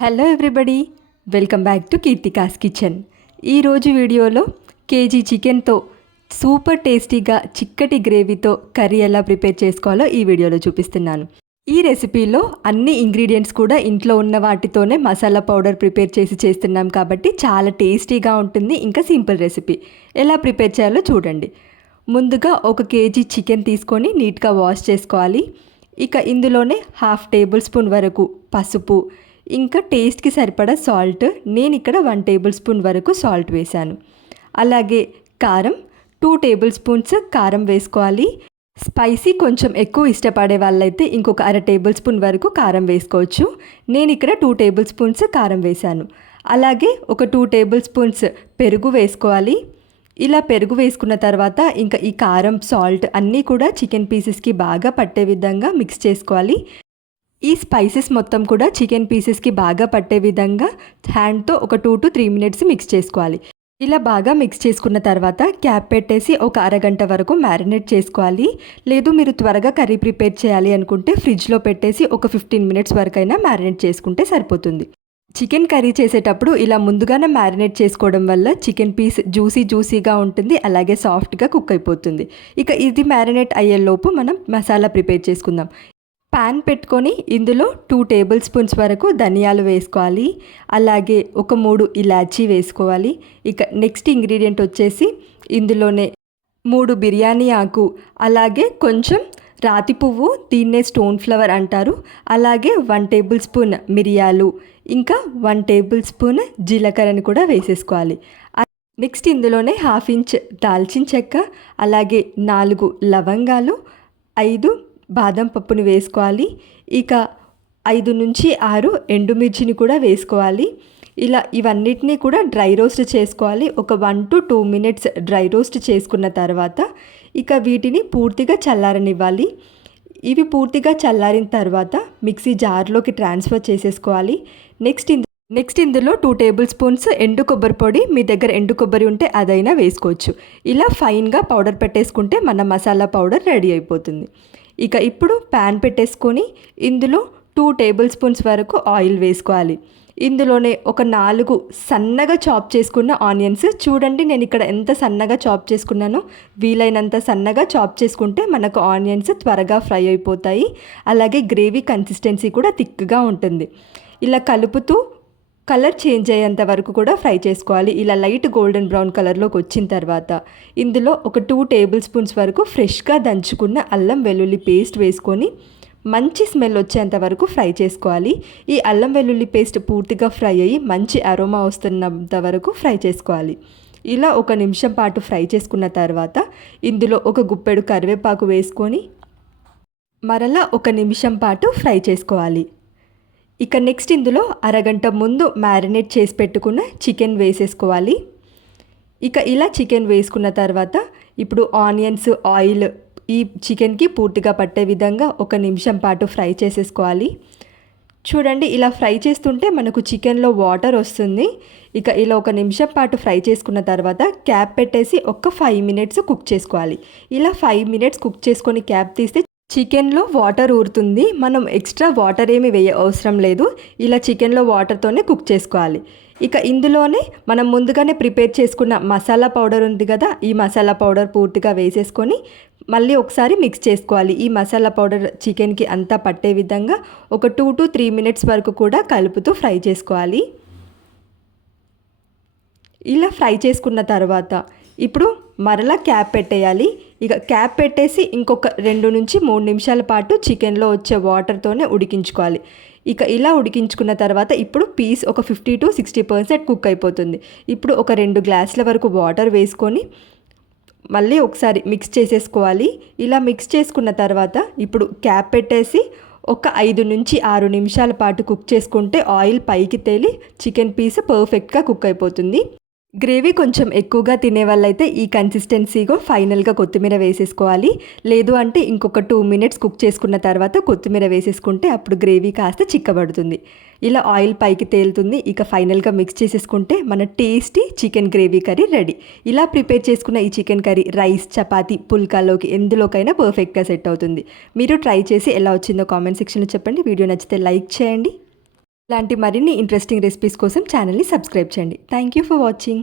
Hello everybody, welcome back to Keerthika's kitchen. ఈరోజు వీడియోలో KG చికెన్తో సూపర్ టేస్టీగా చిక్కటి గ్రేవీతో కర్రీ ఎలా ప్రిపేర్ చేసుకోవాలో ఈ వీడియోలో చూపిస్తున్నాను. ఈ రెసిపీలో అన్ని ఇంగ్రీడియంట్స్ కూడా ఇంట్లో ఉన్న వాటితోనే మసాలా పౌడర్ ప్రిపేర్ చేస్తున్నాం కాబట్టి చాలా టేస్టీగా ఉంటుంది. ఇంకా సింపుల్ రెసిపీ. ఎలా ప్రిపేర్ చేయాలో చూడండి. ముందుగా 1 కేజీ చికెన్ తీసుకొని నీట్గా వాష్ చేసుకోవాలి. ఇక ఇందులోనే 1/2 టేబుల్ స్పూన్ వరకు పసుపు, ఇంకా టేస్ట్కి సరిపడా సాల్ట్, నేను ఇక్కడ 1 టేబుల్ స్పూన్ వరకు సాల్ట్ వేశాను. అలాగే కారం 2 టేబుల్ స్పూన్స్ కారం వేసుకోవాలి. స్పైసీ కొంచెం ఎక్కువ ఇష్టపడే వాళ్ళైతే ఇంకొక 1/2 టేబుల్ స్పూన్ వరకు కారం వేసుకోవచ్చు. నేను ఇక్కడ 2 టేబుల్ స్పూన్స్ కారం వేశాను. అలాగే ఒక 2 టేబుల్ స్పూన్స్ పెరుగు వేసుకోవాలి. ఇలా పెరుగు వేసుకున్న తర్వాత ఇంకా ఈ కారం, సాల్ట్ అన్నీ కూడా చికెన్ పీసెస్కి బాగా పట్టే విధంగా మిక్స్ చేసుకోవాలి. ఈ స్పైసెస్ మొత్తం కూడా చికెన్ పీసెస్కి బాగా పట్టే విధంగా హ్యాండ్తో ఒక 2 to 3 మినిట్స్ మిక్స్ చేసుకోవాలి. ఇలా బాగా మిక్స్ చేసుకున్న తర్వాత క్యాప్ పెట్టేసి ఒక అరగంట వరకు మ్యారినేట్ చేసుకోవాలి. లేదు మీరు త్వరగా కర్రీ ప్రిపేర్ చేయాలి అనుకుంటే ఫ్రిడ్జ్లో పెట్టేసి ఒక 15 మినిట్స్ వరకైనా మ్యారినేట్ చేసుకుంటే సరిపోతుంది. చికెన్ కర్రీ చేసేటప్పుడు ఇలా ముందుగానే మ్యారినేట్ చేసుకోవడం వల్ల చికెన్ పీస్ జ్యూసీగా ఉంటుంది, అలాగే సాఫ్ట్గా కుక్ అయిపోతుంది. ఇక ఇది మ్యారినేట్ అయ్యేలోపు మనం మసాలా ప్రిపేర్ చేసుకుందాం. ప్యాన్ పెట్టుకొని ఇందులో 2 టేబుల్ స్పూన్స్ వరకు ధనియాలు వేసుకోవాలి. అలాగే ఒక 3 ఇలాచీ వేసుకోవాలి. ఇక నెక్స్ట్ ఇంగ్రీడియంట్ వచ్చేసి ఇందులోనే 3 బిర్యానీ ఆకు, అలాగే కొంచెం రాతి పువ్వు, దీన్నే స్టోన్ ఫ్లవర్ అంటారు. అలాగే 1 టేబుల్ స్పూన్ మిరియాలు, ఇంకా 1 టేబుల్ స్పూన్ జీలకర్రని కూడా వేసేసుకోవాలి. నెక్స్ట్ ఇందులోనే 1/2 ఇంచ్ దాల్చిన చెక్క, అలాగే 4 లవంగాలు, 5 బాదం పప్పుని వేసుకోవాలి. ఇక 5 నుంచి 6 ఎండుమిర్చిని కూడా వేసుకోవాలి. ఇలా ఇవన్నిటినీ కూడా డ్రై రోస్ట్ చేసుకోవాలి. ఒక 1 to 2 మినిట్స్ డ్రై రోస్ట్ చేసుకున్న తర్వాత ఇక వీటిని పూర్తిగా చల్లారనివ్వాలి. ఇవి పూర్తిగా చల్లారిన తర్వాత మిక్సీ జార్లోకి ట్రాన్స్ఫర్ చేసేసుకోవాలి. నెక్స్ట్ ఇందులో 2 టేబుల్ స్పూన్స్ ఎండు కొబ్బరి పొడి, మీ దగ్గర ఎండు కొబ్బరి ఉంటే అదైనా వేసుకోవచ్చు. ఇలా ఫైన్గా పౌడర్ పెట్టేసుకుంటే మన మసాలా పౌడర్ రెడీ అయిపోతుంది. ఇక ఇప్పుడు ప్యాన్ పెట్టేసుకొని ఇందులో 2 టేబుల్ స్పూన్స్ వరకు ఆయిల్ వేసుకోవాలి. ఇందులోనే ఒక 4 సన్నగా చాప్ చేసుకున్న ఆనియన్స్, చూడండి నేను ఇక్కడ ఎంత సన్నగా చాప్ చేసుకున్నానో, వీలైనంత సన్నగా చాప్ చేసుకుంటే మనకు ఆనియన్స్ త్వరగా ఫ్రై అయిపోతాయి. అలాగే గ్రేవీ కన్సిస్టెన్సీ కూడా థిక్గా ఉంటుంది. ఇలా కలుపుతూ కలర్ చేంజ్ అయ్యేంత వరకు కూడా ఫ్రై చేసుకోవాలి. ఇలా లైట్ గోల్డెన్ బ్రౌన్ కలర్లోకి వచ్చిన తర్వాత ఇందులో ఒక 2 టేబుల్ స్పూన్స్ వరకు ఫ్రెష్గా దంచుకున్న అల్లం వెల్లుల్లి పేస్ట్ వేసుకొని మంచి స్మెల్ వచ్చేంత వరకు ఫ్రై చేసుకోవాలి. ఈ అల్లం వెల్లుల్లి పేస్ట్ పూర్తిగా ఫ్రై అయ్యి మంచి అరోమా వస్తున్నంత వరకు ఫ్రై చేసుకోవాలి. ఇలా 1 నిమిషం పాటు ఫ్రై చేసుకున్న తర్వాత ఇందులో ఒక గుప్పెడు కరివేపాకు వేసుకొని మరలా 1 నిమిషం పాటు ఫ్రై చేసుకోవాలి. ఇక నెక్స్ట్ ఇందులో అరగంట ముందు మ్యారినేట్ చేసి పెట్టుకున్న చికెన్ వేసేసుకోవాలి. ఇక ఇలా చికెన్ వేసుకున్న తర్వాత ఇప్పుడు ఆనియన్స్, ఆయిల్ ఈ చికెన్కి పూర్తిగా పట్టే విధంగా 1 నిమిషం పాటు ఫ్రై చేసేసుకోవాలి. చూడండి ఇలా ఫ్రై చేస్తుంటే మనకు చికెన్లో వాటర్ వస్తుంది. ఇక ఇలా 1 నిమిషం పాటు ఫ్రై చేసుకున్న తర్వాత క్యాప్ పెట్టేసి ఒక 5 మినిట్స్ కుక్ చేసుకోవాలి. ఇలా 5 మినిట్స్ కుక్ చేసుకొని క్యాప్ తీస్తే చికెన్లో వాటర్ ఊరుతుంది. మనం ఎక్స్ట్రా వాటర్ ఏమి అవసరం లేదు. ఇలా చికెన్లో వాటర్తోనే కుక్ చేసుకోవాలి. ఇక ఇందులోనే మనం ముందుగానే ప్రిపేర్ చేసుకున్న మసాలా పౌడర్ ఉంది కదా, ఈ మసాలా పౌడర్ పూర్తిగా వేసేసుకొని మళ్ళీ ఒకసారి మిక్స్ చేసుకోవాలి. ఈ మసాలా పౌడర్ చికెన్కి అంతా పట్టే విధంగా ఒక 2 to 3 మినిట్స్ వరకు కూడా కలుపుతూ ఫ్రై చేసుకోవాలి. ఇలా ఫ్రై చేసుకున్న తర్వాత ఇప్పుడు మరలా క్యాప్ పెట్టేయాలి. ఇక క్యాప్ పెట్టేసి ఇంకొక 2 నుంచి 3 నిమిషాల పాటు చికెన్లో వచ్చే వాటర్తోనే ఉడికించుకోవాలి. ఇక ఇలా ఉడికించుకున్న తర్వాత ఇప్పుడు పీస్ ఒక 50 to 60% కుక్ అయిపోతుంది. ఇప్పుడు ఒక 2 గ్లాసుల వరకు వాటర్ వేసుకొని మళ్ళీ ఒకసారి మిక్స్ చేసేసుకోవాలి. ఇలా మిక్స్ చేసుకున్న తర్వాత ఇప్పుడు క్యాప్ పెట్టేసి ఒక 5 నుంచి 6 నిమిషాల పాటు కుక్ చేసుకుంటే ఆయిల్ పైకి తేలి చికెన్ పీస్ పర్ఫెక్ట్గా కుక్ అయిపోతుంది. గ్రేవీ కొంచెం ఎక్కువగా తినే వాళ్ళైతే ఈ కన్సిస్టెన్సీగా ఫైనల్గా కొత్తిమీర వేసేసుకోవాలి. లేదు అంటే ఇంకొక 2 మినిట్స్ కుక్ చేసుకున్న తర్వాత కొత్తిమీర వేసేసుకుంటే అప్పుడు గ్రేవీ కాస్త చిక్కబడుతుంది. ఇలా ఆయిల్ పైకి తేలుతుంది. ఇక ఫైనల్గా మిక్స్ చేసేసుకుంటే మన tasty chicken gravy curry ready. ఇలా ప్రిపేర్ చేసుకున్న ఈ చికెన్ కర్రీ రైస్, చపాతీ, పుల్కాలోకి ఎందులోకైనా పర్ఫెక్ట్గా సెట్ అవుతుంది. మీరు ట్రై చేసి ఎలా వచ్చిందో కామెంట్ సెక్షన్లో చెప్పండి. వీడియో నచ్చితే లైక్ చేయండి. ఇలాంటి మరిన్ని ఇంట్రెస్టింగ్ రెసిపీస్ కోసం ఛానల్ని సబ్స్క్రైబ్ చేయండి. Thank you for watching.